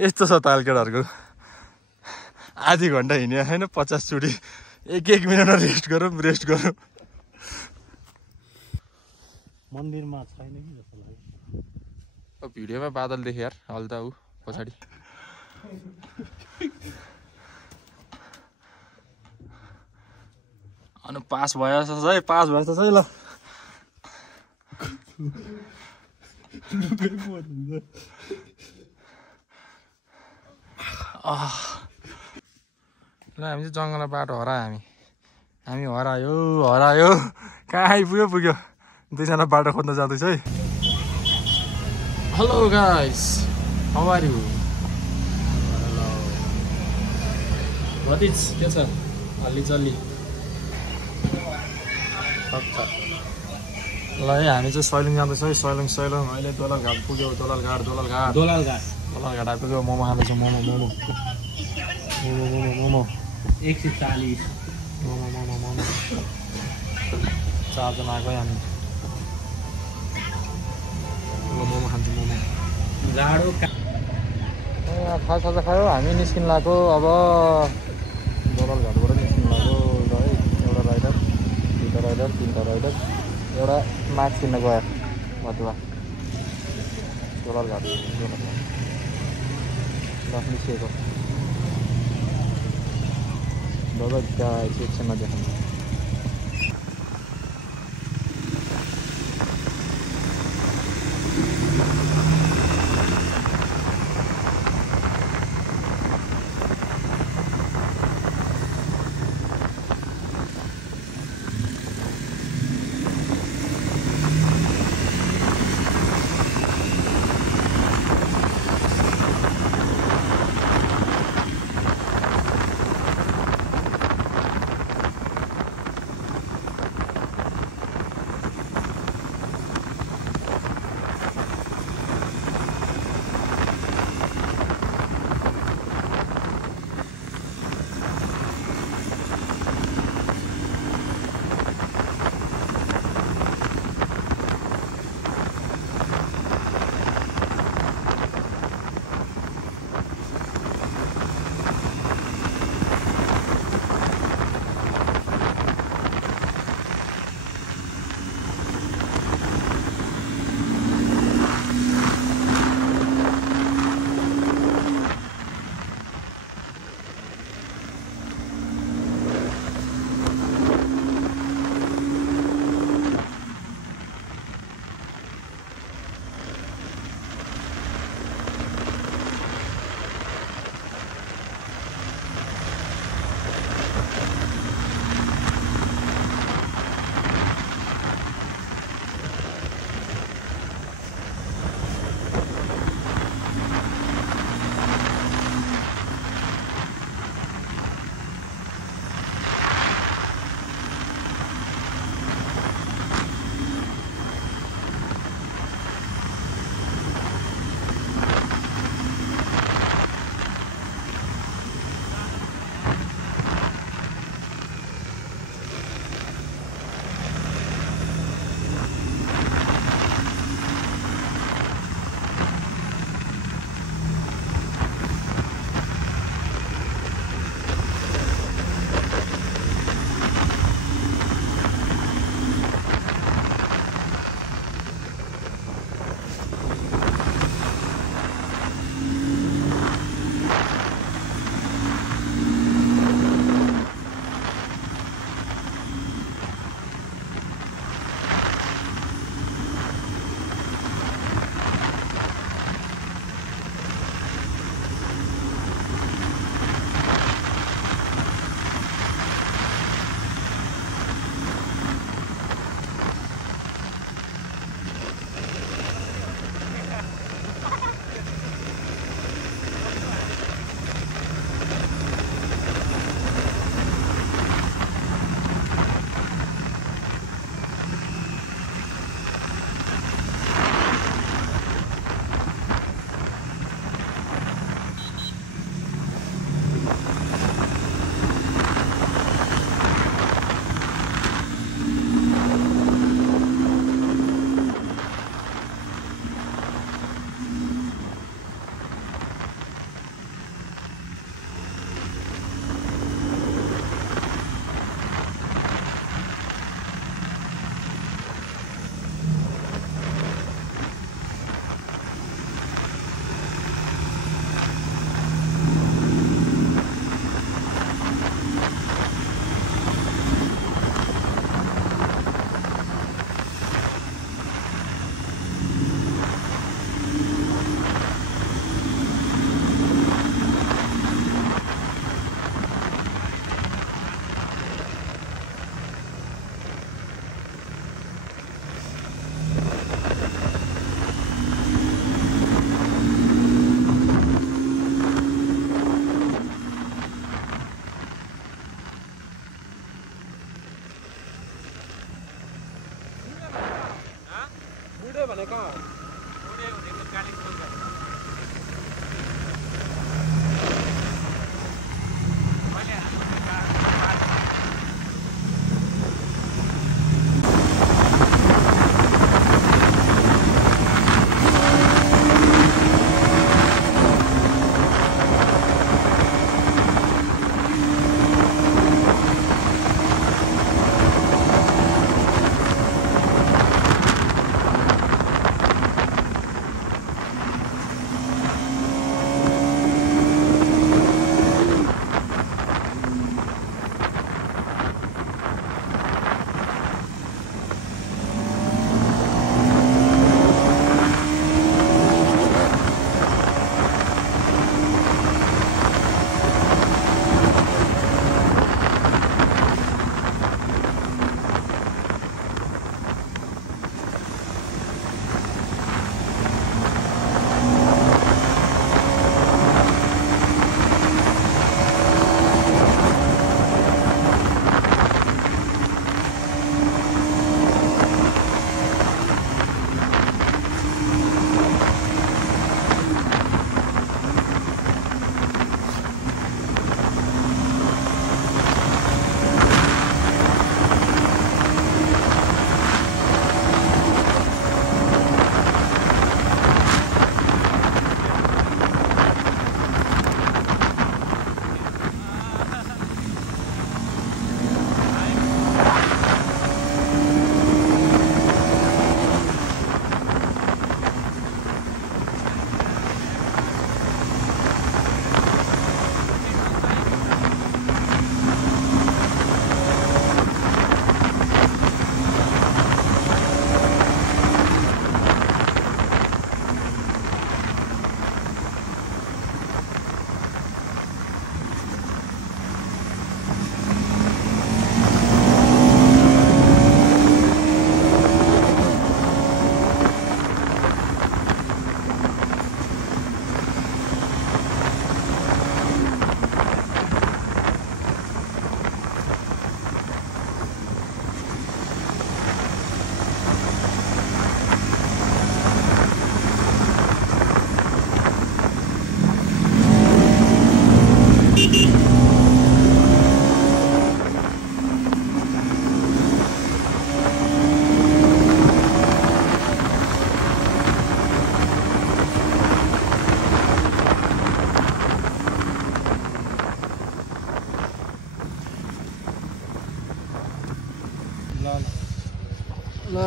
यस्तो छ ताल केटाहरूको आधी घन्टा हिँड्यो होइन 50 चोटि एक मिनट रेस्ट गरौँ मन्दिरमा छैन कि जस्तो लाग्यो भिडियोमा बादल देखे यार हल्दा ऊ पछाडि अनि पास भयो है पास भएछ है ल हामी चाहिँ जङ्गलमा बाटो हरायो हामी हरायो कहाँ आइपुग्यो दुईजना बाटो खोज्न जाँदैछ है hello guys how are you भतिज के छ अलि चल्ली ल है हामी चाहिँ सैलुङ जाँदैछ है सैलुङ अहिले दोललघाट पुग्यो दोललघाट आइपुग्यो मोमो खाँदैछ मोमो 140 मोमो 4 जना आएको हामी मोमो खान्छौँ मोमो जाडो खाजा खायो हामी निस्किन लाग्यो अब दोललघाटबाट निस्किन लाग्यो ल है एउटा राइडर दुईवटा राइडर तिनवटा राइडर एउटा मास्क किन्न गयो भतुवा दोललघाट निस्किएको बाबा त्यहाँ एकछिनमा देखाउनु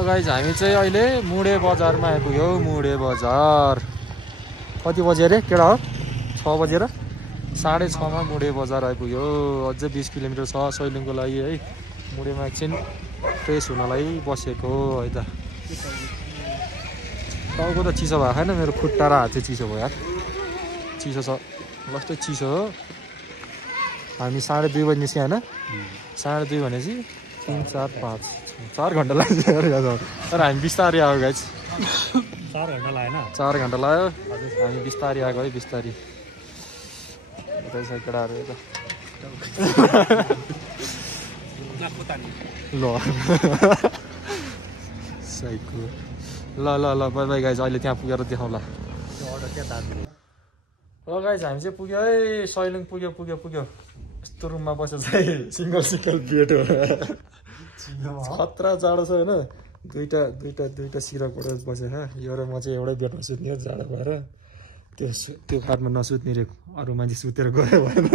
गाइज हामी चाहिँ अहिले मुडे बजारमा आइपुग्यो मुडे बजार कति बजे अरे केटा हो 6 बजेर 6:30 मुडे बजार आइपुग्यो अझै 20 किलोमिटर छ सैलुङको लागि है मुडेमा एकछिन फ्रेस हुनलाई बसेको है त टाउको त चिसो भएको छैन मेरो खुट्टा र हात चाहिँ चिसो भयो यार चिसो छ लस्टै चिसो हो हामी 2:30 बजी निस्क्यो होइन 2:30 भनेपछि 3 4 5 4 घन्टा लाग्छ तर हामी बिस्तारै आयो गाइज 4 घन्टा लागेन 4 घन्टा लाग्यो हामी बिस्तारै आएको है बिस्तारै यतै छ केटाहरू यता ल साइको ल ल ल बाई बाई गाइज अहिले त्यहाँ पुगेर देखाउँला ल गाइज हामी चाहिँ पुग्यो है सैलुङ पुग्यो यस्तो रुममा बसेर चाहिँ सिङ्गल बेड हो खतरा जाडो छ होइन दुईटा सिरकबाट बसेर यो र म चाहिँ एउटै बेडमा सुत्ने हो जाडो भएर त्यो खाटमा नसुत्ने रे अरू मान्छे सुतेर गयो भएन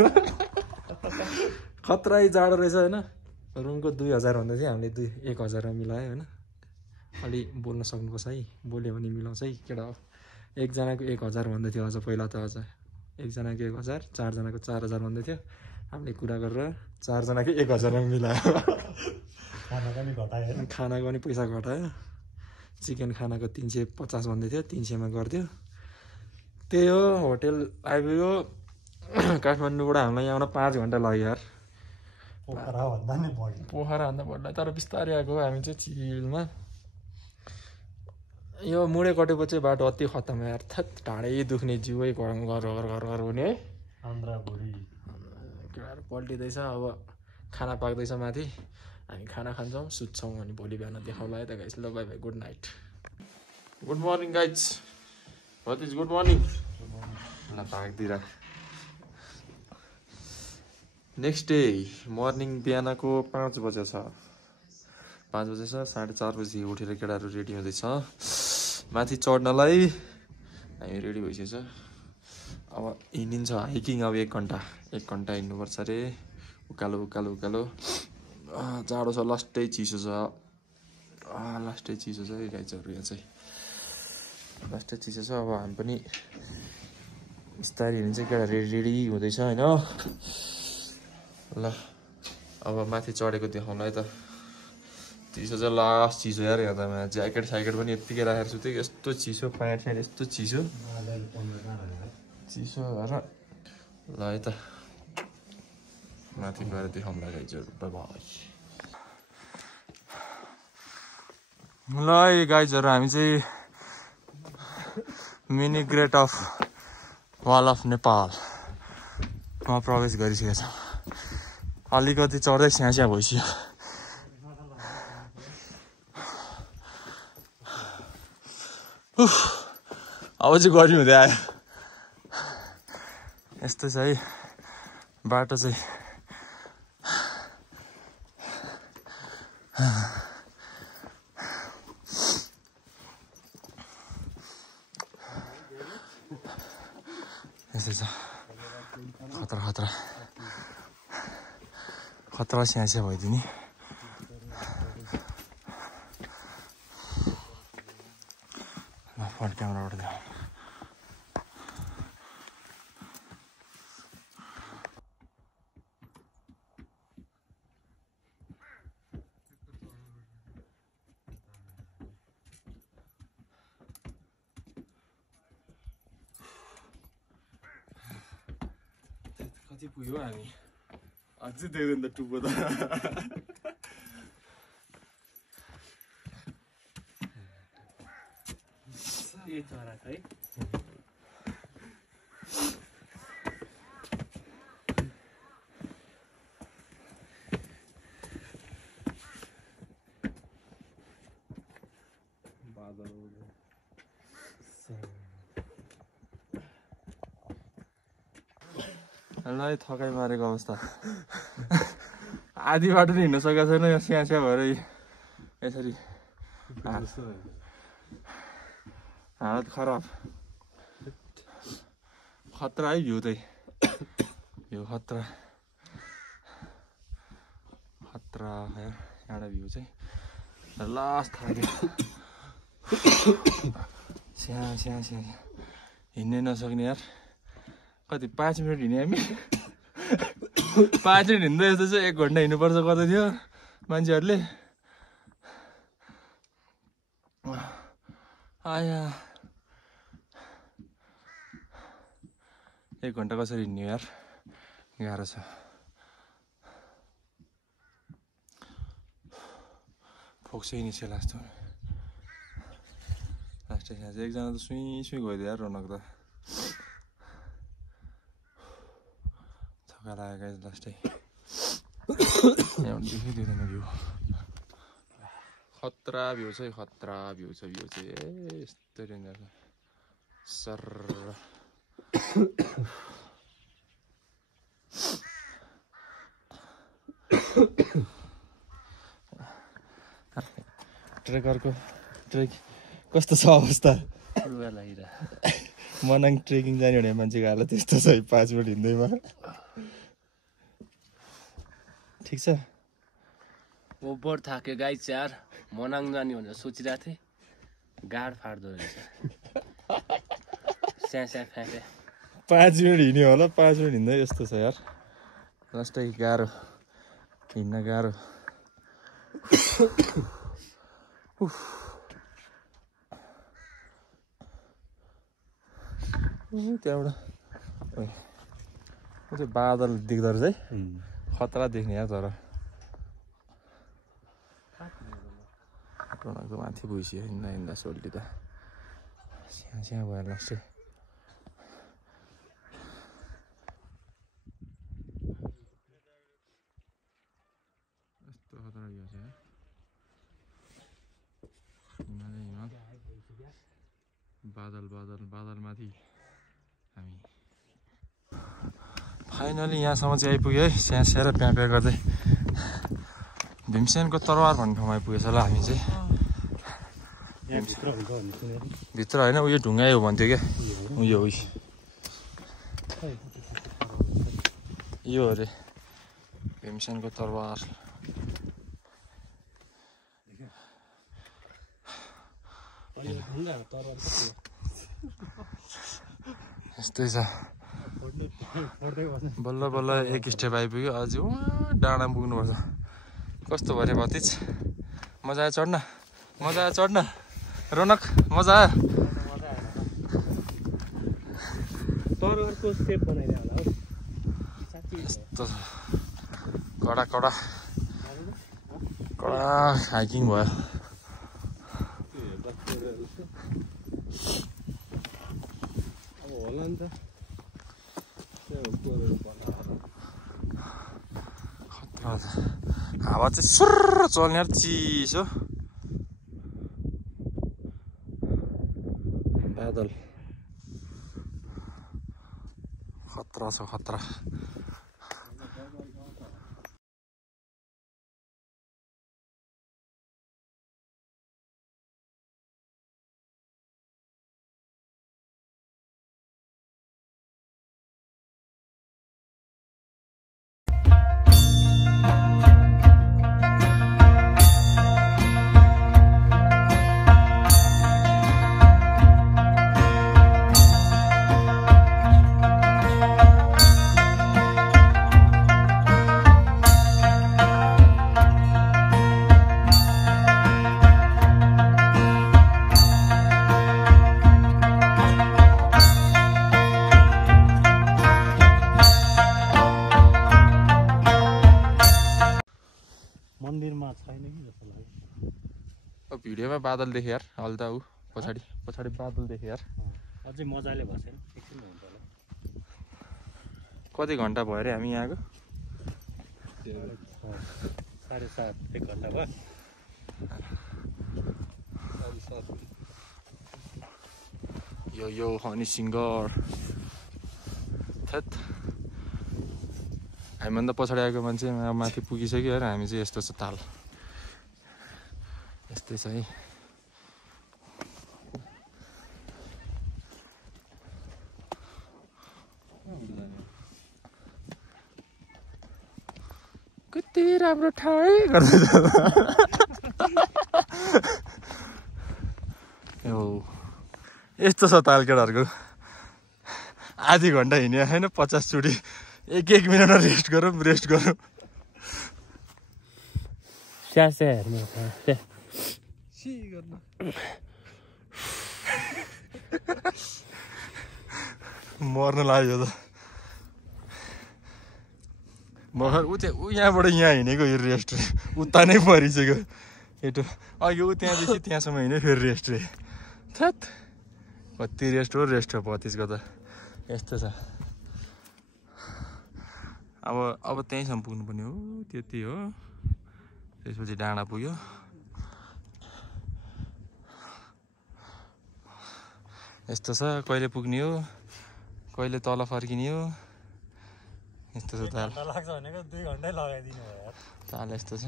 खतरै जाडो रहेछ होइन रुमको 2000 भन्दा चाहिँ हामीले 1000 मिलायो होइन अलि बोल्न सक्नुपर्छ है बोल्यो भने मिलाउँछ है केटा हो एकजनाको 1000 भन्दै थियो अझ पहिला त अझ एकजनाको 1000 चारजनाको 4000 भन्दै थियो हामीले कुरा गरेर 4 जनाको 1000 मिलायो खानाको पनि पैसा घटायो चिकन खानाको 350 भन्दै थियो 300 मा गरिदियो त्यही हो होटेल आइपुग्यो काठमाडौँबाट हामीलाई यहाँ आउन 5 घन्टा लाग्यो यार पोखराभन्दा बढ्ला तर बिस्तारै आएको हामी चाहिँ चिलमा यो मुडे कटेपछि बाटो अति खतम यार थत ढाडै दुख्ने जिउै घर हुने है केटाहरू पल्टिँदैछ अब खाना पाक्दैछ माथि हामी खाना खान्छौँ सुत्छौँ अनि भोलि बिहान देखाउला है त गाइस ल bye bye good night good morning guys what is good morning ल पाक्दिएर नेक्स्ट डे मर्निङ बिहानको 5 बजे छ 5 बजे छ 4:30 बजी उठेर केटाहरू रेडी हुँदैछ माथि चढ्नलाई हामी रेडी भइसकेछ अब हिँडिन्छ हाइकिङ अब 1 घन्टा हिँड्नुपर्छ अरे उकालो जाडो छ लास्टै चिसो छ है गाइजहरू यहाँ चाहिँ लास्टै चिसो छ अब हामी पनि बिस्तारै हिँड्छ केटा रेडी हुँदैछ होइन ल अब माथि चढेको देखाउनु है त चिसो चाहिँ लास्ट चिसो यार यहाँ त ज्याकेट स्याकेट पनि यत्तिकै राखेर सुतेँ यस्तो चिसो प्यान्ट यस्तो चिसो हेर ल है त माथि गएर देखाउँला गाइजहरू बाई ल गाइजहरू हामी चाहिँ mini great of wall of नेपालमा प्रवेश गरिसकेका छौँ अलिकति चढ्दै स्यास्या भइसक्यो अब चाहिँ गर्मी हुँदै आयो यस्तो छ है बाटो चाहिँ यस्तै छ खतरा स्यास्या भइदिने फ्रन्ट क्यामेराबाट देखाउँ कति पुग्यो हामी अझै देख्दैन त टुप्पो त है ल थकाइ मारेको अवस्था आधी बाटो नै हिँड्न सकेको छैन यो स्यास्या भएर यसरी हालत खराब खतरा है भ्यू चाहिँ भ्यू खतरा यहाँबाट भ्यू चाहिँ लास्ट थाक्यो स्या हिँड्नै नसक्ने यार कति 5 मिनट हिँड्यो हामी 5 मिनट हिँड्दा यस्तो चाहिँ 1 घन्टा हिँड्नुपर्छ गर्दै थियो मान्छेहरूले आया 1 घन्टा कसरी हिँड्ने यार गाह्रो छ फोक्सै निस्क्यो लास्टमा यहाँ चाहिँ एकजना त सुई गइदियो यार रौनक त थका लाग्यो लास्टै यहाँ देखिँदैन भ्यू खतरा भ्यू चाहिँ भ्यू चाहिँ यस्तो डेन्जर सर ट्रेकरको ट्रेक कस्तो छ अवस्था मनाङ ट्रेकिङ जाने भने मान्छेको हालत त्यस्तो छ 5 मिनट हिँड्दैमा ठिक छ ओभर थाक्यो गाइस यार मनाङ जाने भनेर सोचिरहेको थिएँ गाड फाट्दो रहेछ स्या 5 मिनट हिँड्यो होला 5 मिनट हिँड्दै यस्तो छ यार लास्टै गाह्रो हिँड्न गाह्रो त्यहाँबाट बादल देख्दो रहेछ है खतरा देख्ने यार तर रौनकको माथि भइसक्यो हिँड्दा सोल्टी त स्या भयो लास्टै यस्तो खतरा भ्यू छ बादल माथि हामी फाइनली यहाँसम्म चाहिँ आइपुग्यो है स्या र प्याँ गर्दै भीमसेनको तरवार भन्ने ठाउँमा आइपुगेछ ल हामी चाहिँ भित्र होइन उयो ढुङ्गाइ हो भन्थ्यो क्या उयो यो अरे भीमसेनको तरवार यस्तै छ बल्ल बल्ल 1 स्टेप आइपुग्यो अझै डाँडा पुग्नुपर्छ कस्तो भयो भतिज मजा आयो चढ्न रौनक मजा आयो यस्तो कडा हाइकिङ भयो हावा चाहिँ सुर्र चल्ने चिसो बादल खतरा छ खतरा भिडियोमा बादल देखे यार हल्दा ऊ पछाडि बादल देखे यार अझै मजाले भएन एकछिन हुन्छ होला कति घन्टा भयो रे हामी यहाँको 7:30 1 घन्टा भयो 7 यो हनी सिङ्गर थेत हामीभन्दा पछाडि आएको मान्छे माथि पुगिसक्यो यार हामी चाहिँ यस्तो छ ताल यस्तै छ है कति राम्रो ठाउँ है गर्दै यस्तो छ ताल केटाहरूको आधी घन्टा हिँड्यो होइन 50 चोटि 1 मिनट रेस्ट गरौँ मर्न लाग्यो त भर्खर यहाँबाट यहाँ हिँडेको यो रेस्ट उता नै परिसक्यो एटो अघि त्यहाँदेखि त्यहाँसम्म हिँड्यो फेरि रेस्ट रे थ्यात कति रेस्ट हो 32 त यस्तो छ अब त्यहीँसम्म पुग्नुपर्ने हो त्यति हो त्यसपछि डाँडा पुग्यो यस्तो छ कहिले पुग्ने हो कहिले तल फर्किने हो यस्तो छ ताल लाग्छ भनेको 2 घन्टै लगाइदिनु भयो यार ताल यस्तो छ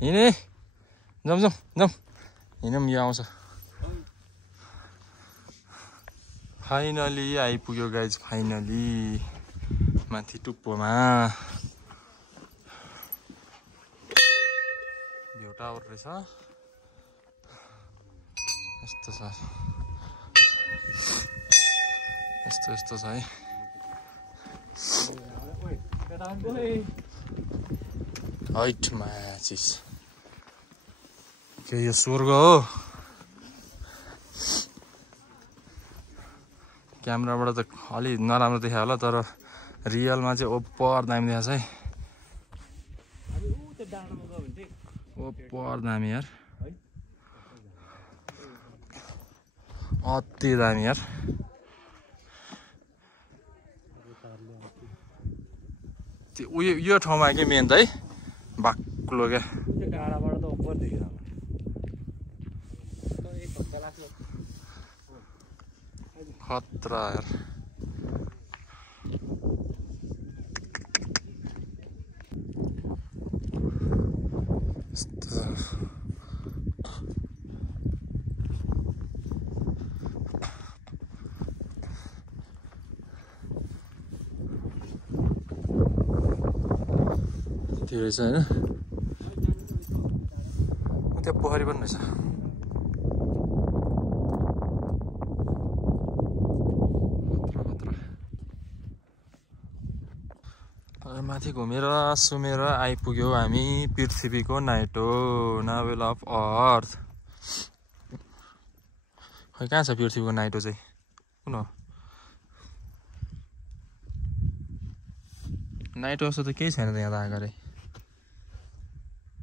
हिँडे जाउँ हिँडौँ यो आउँछ फाइनली आइपुग्यो गाइज फाइनली माथि टुप्पोमा भ्यू टावर रहेछ यस्तो छ यस्तो छ है हाइटमा चिज के यो स्वर्ग हो क्यामेराबाट त अलि नराम्रो देखायो होला तर रियलमा चाहिँ ओपर दामी देखाएको छ है ओपर दामी यार अति दामी यार उयो यो ठाउँमा के मेन त है बाक्लो क्या डाँडाबाट त ओपर देखिरहेको खतरा यार त्यो रहेछ होइन त्यहाँ पोखरी पनि रहेछ माथि घुमेर सुमेर आइपुग्यो हामी पृथ्वीको नाइटो नाभेल अफ अर्थ खै कहाँ छ पृथ्वीको नाइटो चाहिँ कुन हो नाइटो जस्तो त केही छैन त यहाँ त आएको रे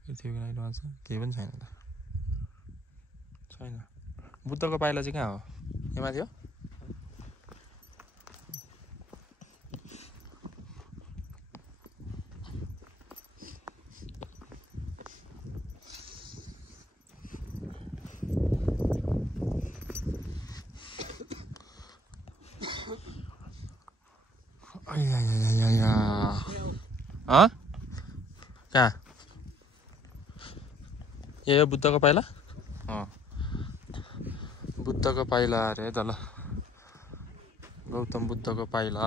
पृथ्वीको नाइटोमा छ केही पनि छैन त छैन बुद्धको पाइला चाहिँ कहाँ हो यहाँ माथि हो कहाँ ए बुद्धको पाइला बुद्धको पाइला अरे त ल गौतम बुद्धको पाइला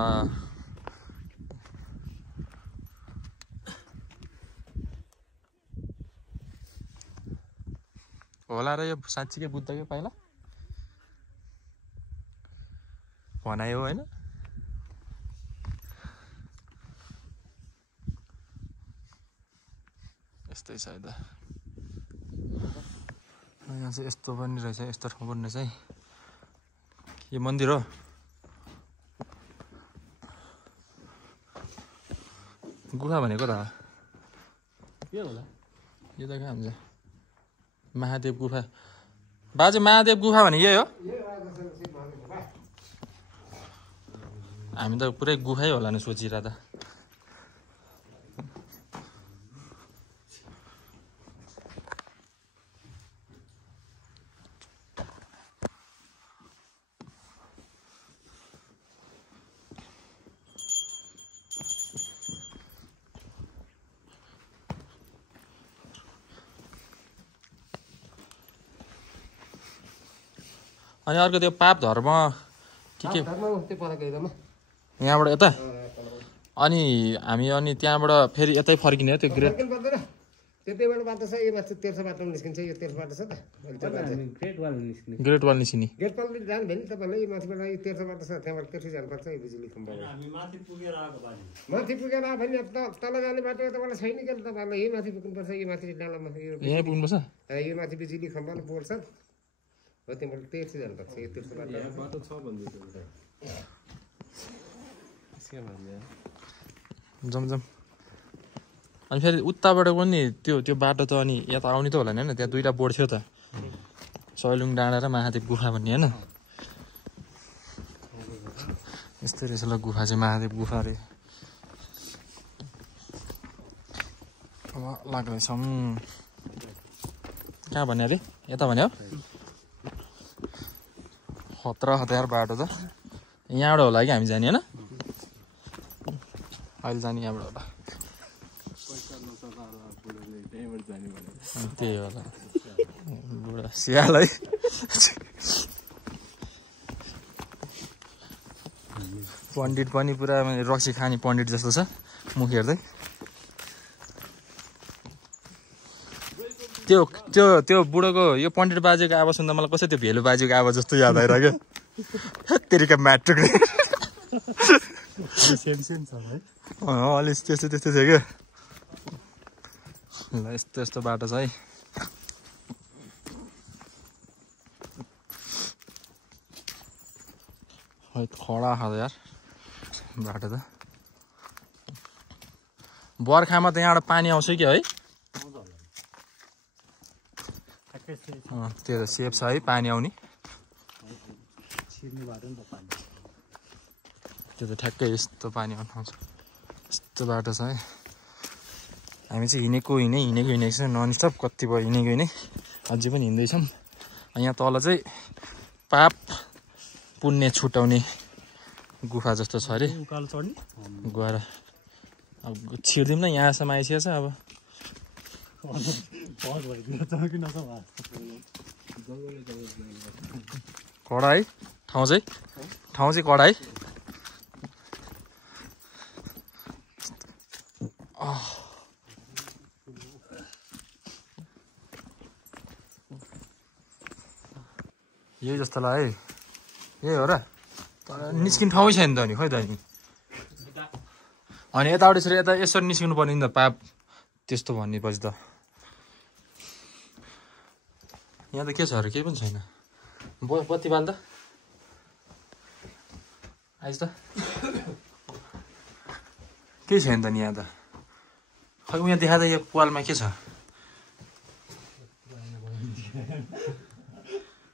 होला र यो साँच्चीकै बुद्धकै पाइला भनायो होइन यस्तै छ त यहाँ चाहिँ यस्तो पनि रहेछ यस्तो ठाउँ पनि रहेछ है यो मन्दिर हो गुफा भनेको त के होला यो त कहाँ हुन्छ महादेव गुफा बाजे महादेव गुफा भने यही हो हामी त पुरै गुफै होला नि सोचिरहँदा अनि अर्को त्यो पाप धर्म के यहाँबाट यता अनि हामी अनि त्यहाँबाट फेरि यतै फर्किने हो त्यो ग्रेट त्यति बेला बाटो छ यो माथि तेर्सो बाटो निस्किन्छ यो तेर्सो बाटो छ त ग्रेट वाल निस्किने ग्रेट वाल निस्किने गेट पाल जानु भयो नि तपाईँलाई यो माथिबाट यो तेर्सो बाटो छ त्यहाँबाट तेर्सो जानुपर्छ यो बिजुली खम्बा हामी माथि पुगेर आएको बानी माथि पुगेर आयो भने तल जाने बाटो तपाईँलाई छैन कि तपाईँलाई यही माथि पुग्नुपर्छ यो माथि डालामा यो यहीँ पुग्नुपर्छ यो माथि बिजुली खम्बा पोल छ हो त्यहाँबाट तेर्सो जानुपर्छ यो तेर्सो बाटो छ भन्दै जमजम अनि फेरि उताबाट पनि त्यो बाटो त अनि यता आउने त होला नि होइन त्यहाँ दुईवटा बोर्ड थियो त सैलुङ डाँडा र महादेव गुफा भन्ने होइन यस्तै रहेछ ल गुफा चाहिँ महादेव गुफा अरे अब लाग्दैछौँ कहाँ भन्यो अरे यता भन्यो खतरा हतियार बाटो त यहाँबाट होला कि हामी जाने होइन अहिले जाने यहाँबाट होला त्यही होला बुढा सियाल है पण्डित पनि पुरा रक्सी खाने पण्डित जस्तो छ मुख हेर्दै त्यो बुढोको यो पण्डित बाजेको आवाज सुन्दा मलाई कसै त्यो भेलु बाजेको आवाज जस्तो याद आइरह्यो तेरिका म्याट्रिक अलिक त्यस्तो छ क्या ल यस्तो बाटो छ है खडा खाँदा यार बाटो त बर्खामा त यहाँबाट पानी आउँछ कि है त्यो त सेफ छ है पानी आउने त्यो त ठ्याक्कै यस्तो पानी आउँछ यस्तो बाटो छ है हामी चाहिँ हिँडेको छ ननस्टप कति भयो हिँडेको अझै पनि हिँड्दैछौँ यहाँ तल चाहिँ पाप पुण्य छुटाउने गुफा जस्तो छ अरे गएर अब छिर्दिउँ न यहाँसम्म आइसकेको छ अब कडा है ठाउँ चाहिँ कडा है यही जस्तो लाग्यो है यही हो र निस्किने ठाउँै छैन त नि खै त नि अनि यताबाट यता यसरी निस्किनु पर्ने नि त पाप त्यस्तो भनेपछि त यहाँ त के छ अरे केही पनि छैन बत्ती बाल त आइज त केही छैन त नि यहाँ त खै यहाँ देखाएको यो पालमा के छ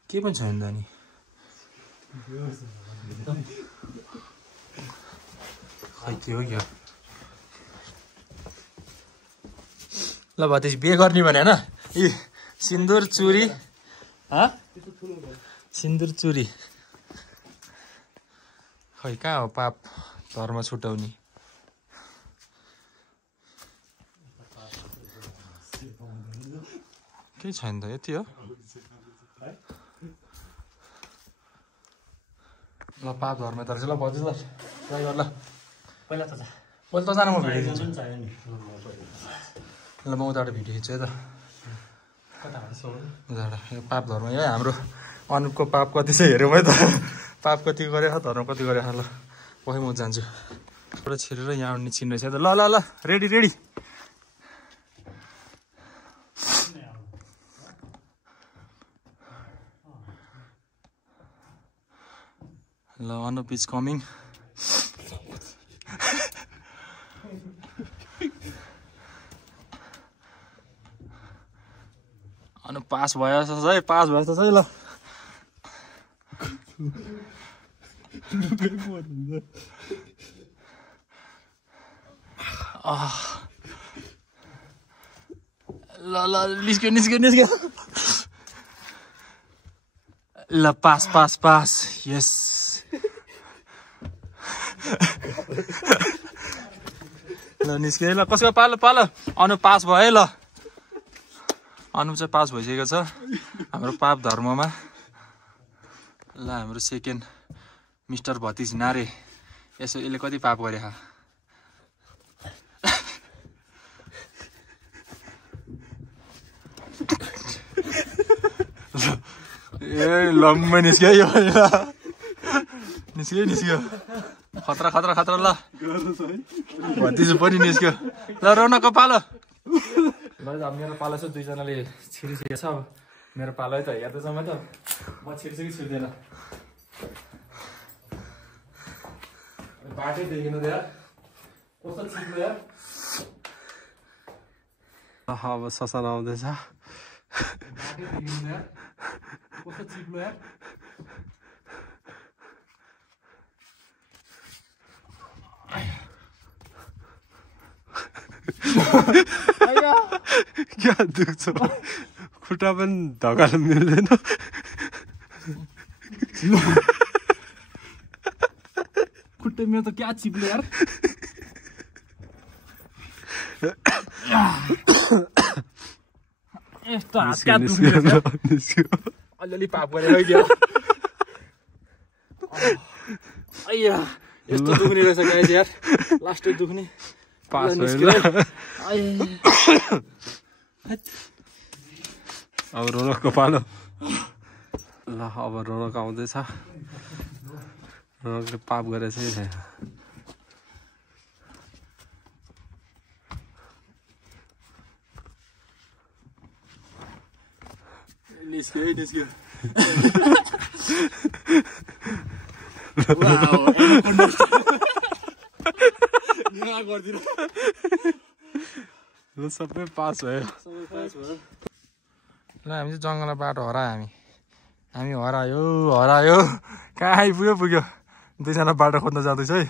के पनि छैन त नि खै के हो क्या ल भयो त्यसपछि बिहे गर्ने भने होइन यी सिन्दुर चुरी सिन्दुर चुरी खै कहाँ हो पाप धर्म छुटाउने केही छैन त यति हो ल पाप धर्म त ल भन्छु ल ट्राई गर ल पहिला त जान म भिडियो खिच्छु ल म उताबाट भिडियो खिच्छु है त उताबाट पाप धर्म है हाम्रो अनुपको पाप कति चाहिँ हेऱ्यौँ है त पाप कति गरे धर्म कति गरे ल पखै म जान्छु पुरा छिरेर यहाँ निस्किनु रहेछ त ल ल ल रेडी रेडी ल अनुप इज कमिङ अनि पास भयो जस्तो है पास भयो जस्तो है ल ल ल निस्क्यो निस्क्यो निस्क्यो ल पास पास पास यस ल निस्क्यो ल कसको पालो पालो अनु पास भयो है ल अनु चाहिँ पास भइसकेको छ हाम्रो पाप धर्ममा ल हाम्रो सेकेन्ड मिस्टर भतिज नारे यसो यसले कति पाप गरे ए लम्मै निस्क्यो यो निस्क्यो खतरा खतरा खतरा ल भतिजो पनि निस्क्यो ल रौनकको पालो मेरो पालो छ दुईजनाले छिरिसकेको छ अब मेरो पालो है त हेर्दैछ म त म छिर्छु कि छिर्दैन बाटै देखिनु त यार कस्तो चिप्लो यार अब ससन आउँदैछ बाटै देखिनु त यार कस्तो चिप्लो यार क्या दुख्छ खुट्टा पनि धकाल्न मिल्दैन खुट्टा मेरो त क्या चिप्लो यार यस्तो हात क्या अलिअलि पाप गरेर गयो अय्या यस्तो दुख्ने रहेछ गाइस यार लास्टै दुख्ने पास भयो अब रौनकको पालो ल अब रौनक आउँदैछ रौनकले पाप गरेछ निस्क्यो ल सबै पास भयो ल हामी चाहिँ जङ्गलमा बाटो हरायो हामी हरायो कहाँ आइपुग्यो दुईजना बाटो खोज्न जाँदैछ है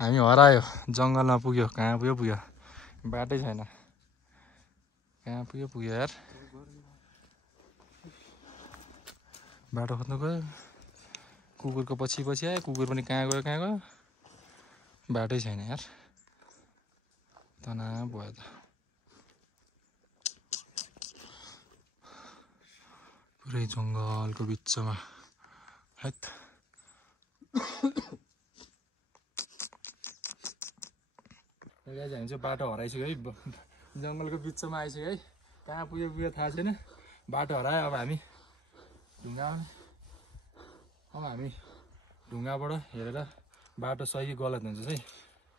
हामी हरायो जङ्गलमा पुग्यो कहाँ पुग्यो बाटै छैन कहाँ पुग्यो यार बाटो खोज्नु गयो कुकुरको पछि आयो कुकुर पनि कहाँ गयो बाटै छैन यार तनाव भयो त पुरै जङ्गलको बिचमा है त हामी चाहिँ बाटो हराइसक्यो है जङ्गलको बिचमा आइसक्यो है कहाँ पुग्यो थाहा छैन बाटो हरायो अब हामी ढुङ्गाबाट हेरेर बाटो सही कि गलत हुन्छ है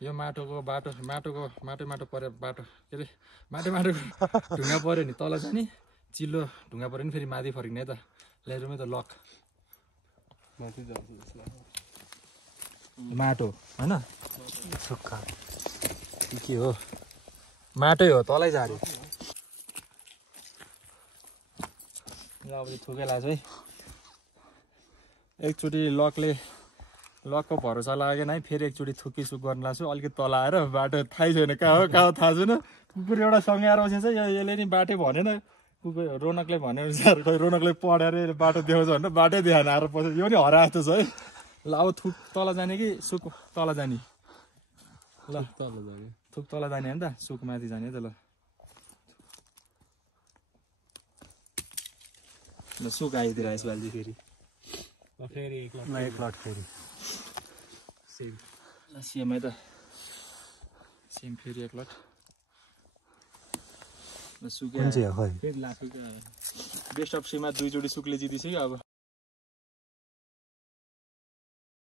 यो माटोको पऱ्यो बाटो के अरे माटोको ढुङ्गा पऱ्यो नि तल जाने चिल्लो ढुङ्गा पऱ्यो नि फेरि माथि फर्किने त ल्याइरुमै त लक माथि माटो होइन सुक्खा के हो माटै हो तलै झाऱ्यो अब थुकै लाग्छ है एकचोटि लकको भरोसा लागेन है फेरि एकचोटि थुकी सुक गर्न लाग्छु अलिकति तल आएर बाटो थाहै छैन कहाँ हो थाहा छैन कुकुर एउटा सँगै आएर बसेछ यसले नि बाटै भनेन कुकुर रौनकले भने अनुसार खोइ रौनकले पढेर बाटो देखाउँछ भनेर बाटै देखाएन आएर पसेछ यो नि हराए जस्तो छ है ल अब थुक तल जाने कि सुक तल जाने ल तल जाने थुक तल जाने हो नि त सुक माथि जाने त ल सुक आइदिएर यसपालि फेरि एक लट फेरि सेम है त सेम फेरि एक लट सुके बेस्ट अफ सीमा दुईचोटि सुकले जितिसक्यो अब